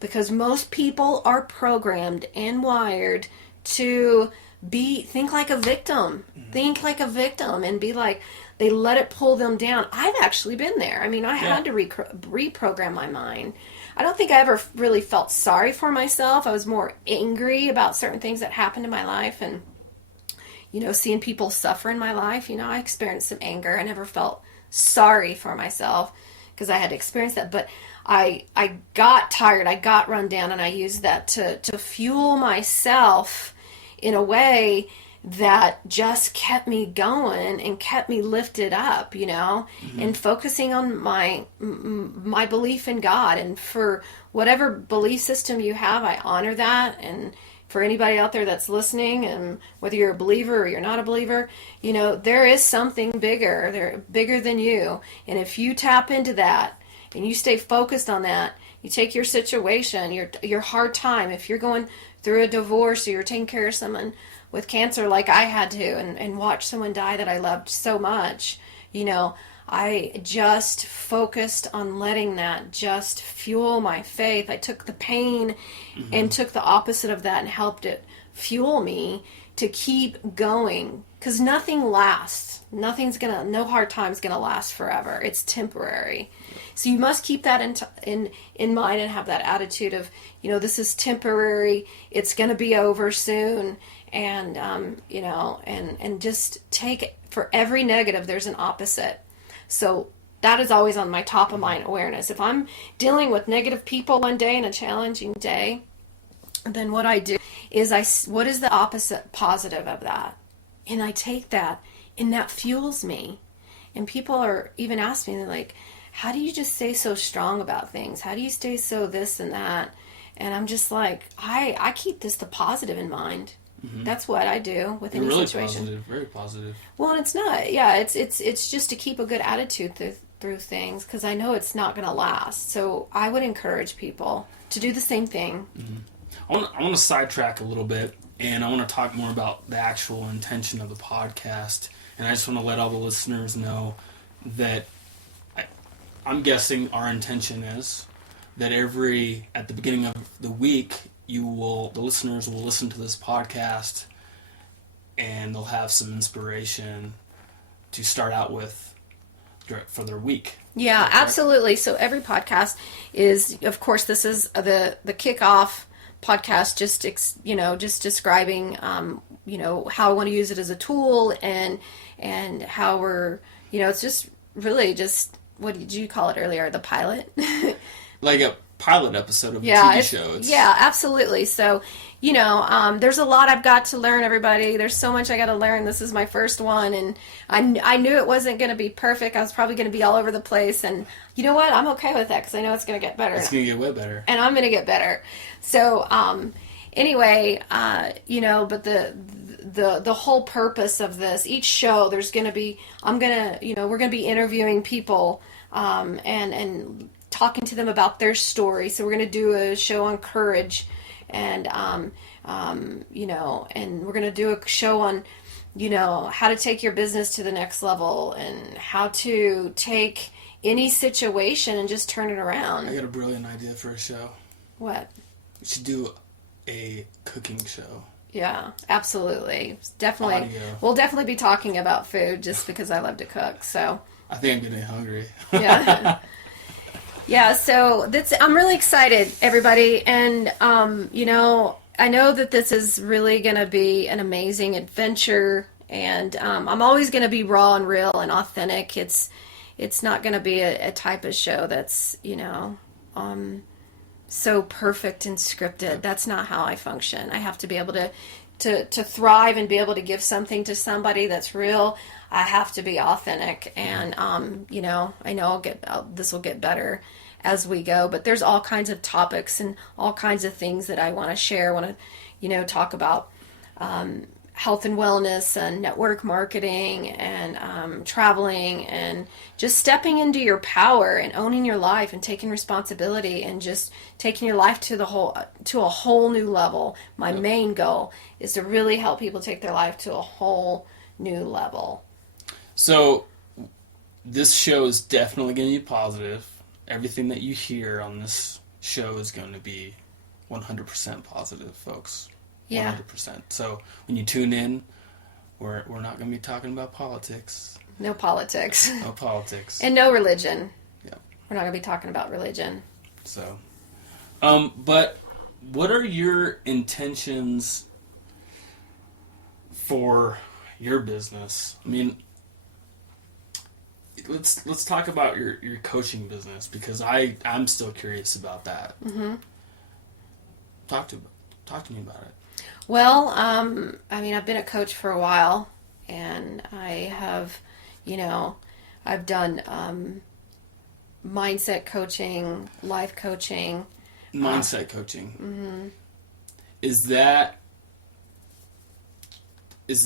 because most people are programmed and wired to think like a victim. Think like a victim and be like, they let it pull them down. I've actually been there. I mean, I had to reprogram my mind. I don't think I ever really felt sorry for myself. I was more angry about certain things that happened in my life, and seeing people suffer in my life. I experienced some anger. I never felt sorry for myself because I had to experience that. But I got tired. I got run down, and I used that to fuel myself in a way that just kept me going and kept me lifted up, and focusing on my belief in God. And for whatever belief system you have, I honor that. And for anybody out there that's listening, and whether you're a believer or you're not a believer, there is something bigger. They're bigger than you. And if you tap into that and you stay focused on that, you take your situation, your hard time, if you're going through a divorce or you're taking care of someone with cancer like I had to, and watch someone die that I loved so much, I just focused on letting that just fuel my faith. I took the pain and took the opposite of that and helped it fuel me to keep going. Because nothing lasts. No hard time's gonna last forever. It's temporary. So you must keep that in mind and have that attitude of, this is temporary. It's gonna be over soon. And, and just take, for every negative, there's an opposite. So that is always on my top of mind awareness. If I'm dealing with negative people one day in a challenging day, then what I do is what is the opposite positive of that? And I take that, and that fuels me. And people are even asking me, like, how do you just stay so strong about things? How do you stay so this and that? And I'm just like, I keep the positive in mind. Mm-hmm. That's what I do with any really situation. Positive, very positive. Well, and it's not. Yeah, it's just to keep a good attitude through things, because I know it's not going to last. So I would encourage people to do the same thing. Mm-hmm. I want to sidetrack a little bit, and I want to talk more about the actual intention of the podcast. And I just want to let all the listeners know that I'm guessing our intention is that at the beginning of the week, the listeners will listen to this podcast, and they'll have some inspiration to start out with for their week. Yeah, absolutely. So every podcast is, of course, this is the kickoff podcast, just describing, how I want to use it as a tool, and how we're, it's just really just, what did you call it earlier? The pilot? Like a pilot episode of a TV show. Yeah, absolutely. So, there's a lot I've got to learn, everybody. There's so much I got to learn. This is my first one, and I knew it wasn't going to be perfect. I was probably going to be all over the place, and you know what? I'm okay with that, because I know it's going to get better. It's going to get way better. And I'm going to get better. So, anyway, but the whole purpose of this, each show, we're going to be interviewing people, and talking to them about their story. So we're going to do a show on courage, and and we're going to do a show on how to take your business to the next level, and how to take any situation and just turn it around. I got a brilliant idea for a show. What? We should do a cooking show. Yeah, absolutely. Definitely. Audio. We'll definitely be talking about food, just because I love to cook. So I think I'm getting hungry. Yeah. Yeah, so I'm really excited, everybody, and I know that this is really going to be an amazing adventure, and I'm always going to be raw and real and authentic. It's not going to be a type of show that's so perfect and scripted. That's not how I function. I have to be able to thrive and be able to give something to somebody that's real. I have to be authentic, and I know this will get better as we go, but there's all kinds of topics and all kinds of things that I want to share. I want to talk about health and wellness and network marketing and traveling, and just stepping into your power and owning your life and taking responsibility and just taking your life to a whole new level. My main goal is to really help people take their life to a whole new level. So this show is definitely going to be positive. Everything that you hear on this show is going to be 100% positive, folks. Yeah. 100%. So when you tune in, we're not going to be talking about politics. No politics. No politics. And no religion. Yeah. We're not going to be talking about religion. So, but what are your intentions for your business? I mean, let's talk about your coaching business, because I'm still curious about that. Mm-hmm. Talk to me about it. Well, I mean, I've been a coach for a while, and I have, I've done mindset coaching, life coaching. Mindset coaching. Mm-hmm. Is the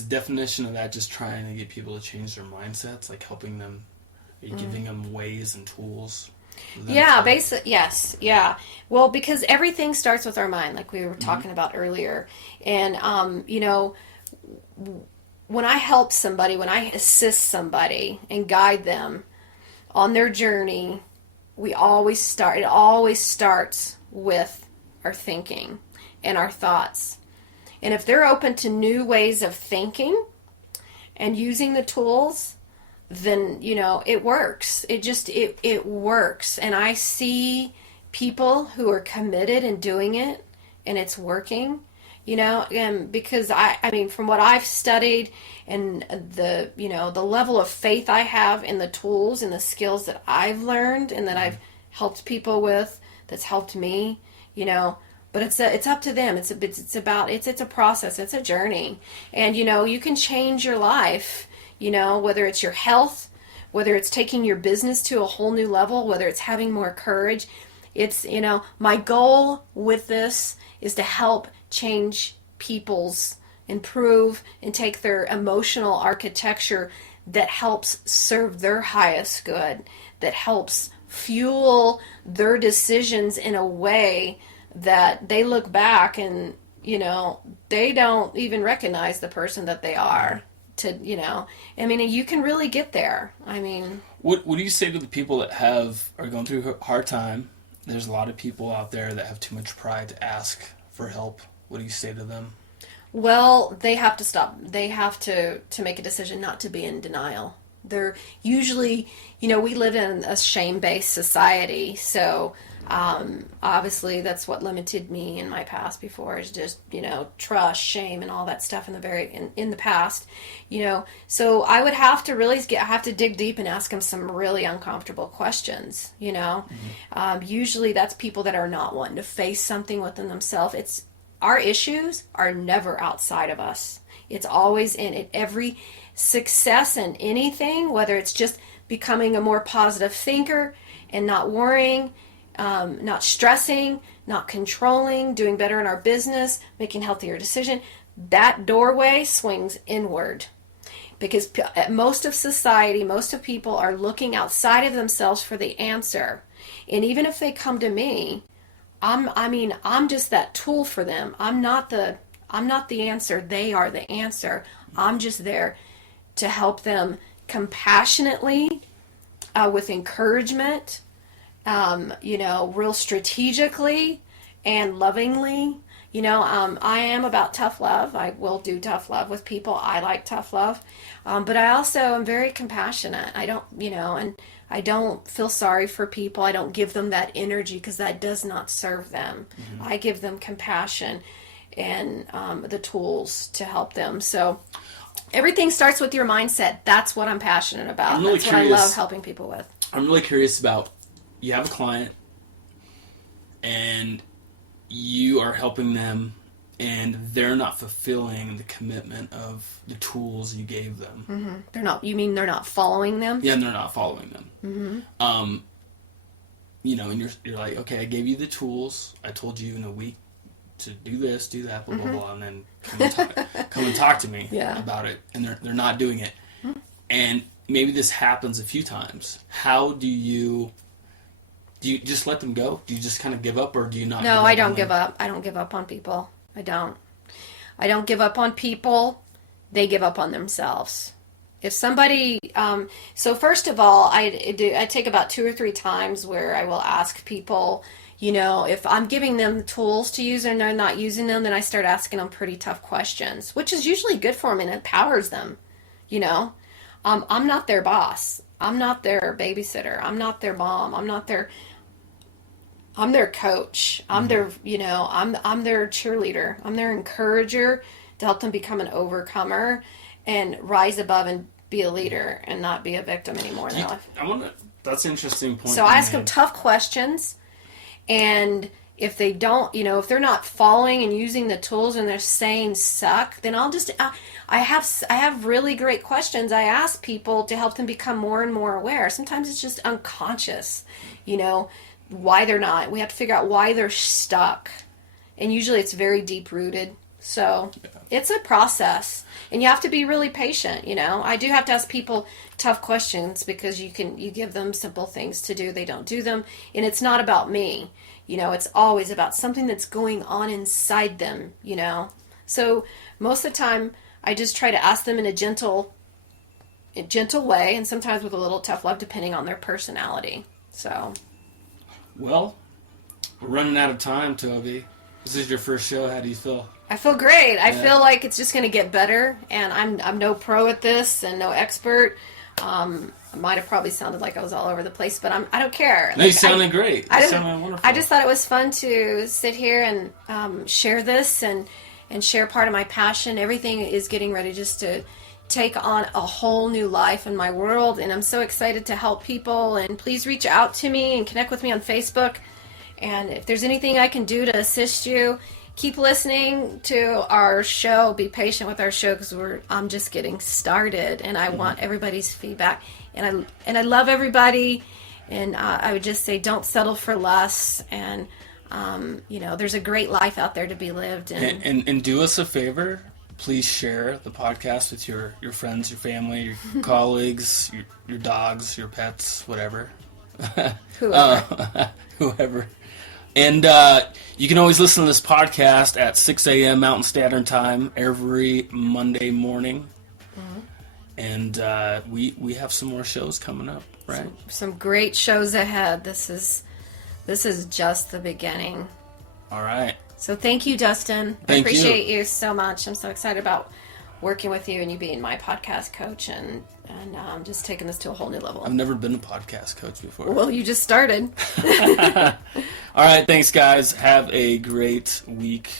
definition of that just trying to get people to change their mindsets, like helping them, giving them ways and tools? Yeah, basically, yes, yeah. Well, because everything starts with our mind, like we were talking about earlier. And, when I help somebody, when I assist somebody and guide them on their journey, it always starts with our thinking and our thoughts. And if they're open to new ways of thinking and using the tools, then, it works. It works. And I see people who are committed in doing it, and it's working, and because I mean, from what I've studied and the level of faith I have in the tools and the skills that I've learned and that I've helped people with, that's helped me, but it's up to them. It's a process. It's a journey. And, you can change your life, whether it's your health, whether it's taking your business to a whole new level, whether it's having more courage. It's, my goal with this is to help change people's, improve and take their emotional architecture that helps serve their highest good, that helps fuel their decisions in a way that they look back and, they don't even recognize the person that they are. I mean, you can really get there. I mean, what do you say to the people that are going through a hard time? There's a lot of people out there that have too much pride to ask for help. What do you say to them? Well, they have to stop. They have to make a decision not to be in denial. They're usually, we live in a shame-based society, so obviously that's what limited me in my past before, is just, trust, shame, and all that stuff in the past, so I would have to dig deep and ask them some really uncomfortable questions, usually that's people that are not wanting to face something within themselves. Our issues are never outside of us. It's always in it. Every success in anything, whether it's just becoming a more positive thinker and not worrying, not stressing, not controlling, doing better in our business, making healthier decisions, that doorway swings inward. Because most of society, most of people are looking outside of themselves for the answer. And even if they come to me, I'm just that tool for them. I'm not the answer. They are the answer. I'm just there to help them compassionately, with encouragement, real strategically and lovingly. I am about tough love. I will do tough love with people. I like tough love. But I also am very compassionate. I don't, and I don't feel sorry for people. I don't give them that energy, because that does not serve them. Mm-hmm. I give them compassion and the tools to help them. So everything starts with your mindset. That's what I'm passionate about. That's what I love helping people with. I'm really curious about, you have a client and you are helping them, and they're not fulfilling the commitment of the tools you gave them. Mm-hmm. They're not. You mean they're not following them? Yeah, and they're not following them. Mm-hmm. And you're like, okay, I gave you the tools. I told you in a week to do this, do that, blah, blah, blah, and then come and talk to me about it. And they're not doing it. Mm-hmm. And maybe this happens a few times. How do you just let them go? Do you just kind of give up, or do you not? No, I don't give up. I don't give up on people. I don't give up on people. They give up on themselves. If somebody, so first of all, I take about 2 or 3 times where I will ask people, If I'm giving them tools to use and they're not using them, then I start asking them pretty tough questions, which is usually good for them and empowers them. I'm not their boss. I'm not their babysitter. I'm not their mom. I'm their coach. I'm their, I'm their cheerleader. I'm their encourager to help them become an overcomer and rise above and be a leader and not be a victim anymore in their life. That's an interesting point. So I ask them tough questions, and if they don't, if they're not following and using the tools and they're saying suck, then I have really great questions I ask people to help them become more and more aware. Sometimes it's just unconscious, why they're not. We have to figure out why they're stuck. And usually it's very deep rooted. So it's a process, and you have to be really patient. I do have to ask people tough questions because you give them simple things to do. They don't do them. And it's not about me. It's always about something that's going on inside them, So most of the time I just try to ask them in a gentle way, and sometimes with a little tough love depending on their personality. So. Well, we're running out of time, Toby. This is your first show. How do you feel? I feel great. I feel like it's just going to get better, and I'm no pro at this and no expert. I might have probably sounded like I was all over the place, but I don't care. No, you sounded great. You sounded wonderful. I just thought it was fun to sit here and share this and share part of my passion. Everything is getting ready just to take on a whole new life in my world, and I'm so excited to help people. And please reach out to me and connect with me on Facebook. And if there's anything I can do to assist you, keep listening to our show. Be patient with our show because I'm just getting started, and I want everybody's feedback. And I love everybody. And I would just say, don't settle for less. And there's a great life out there to be lived. And do us a favor. Please share the podcast with your friends, your family, your colleagues, your dogs, your pets, whatever. Whoever. And you can always listen to this podcast at 6 a.m. Mountain Standard Time every Monday morning. Mm-hmm. And we have some more shows coming up, right? Some great shows ahead. This is just the beginning. All right. So thank you, Dustin. I appreciate you so much. I'm so excited about working with you and you being my podcast coach and just taking this to a whole new level. I've never been a podcast coach before. Well, you just started. All right. Thanks, guys. Have a great week.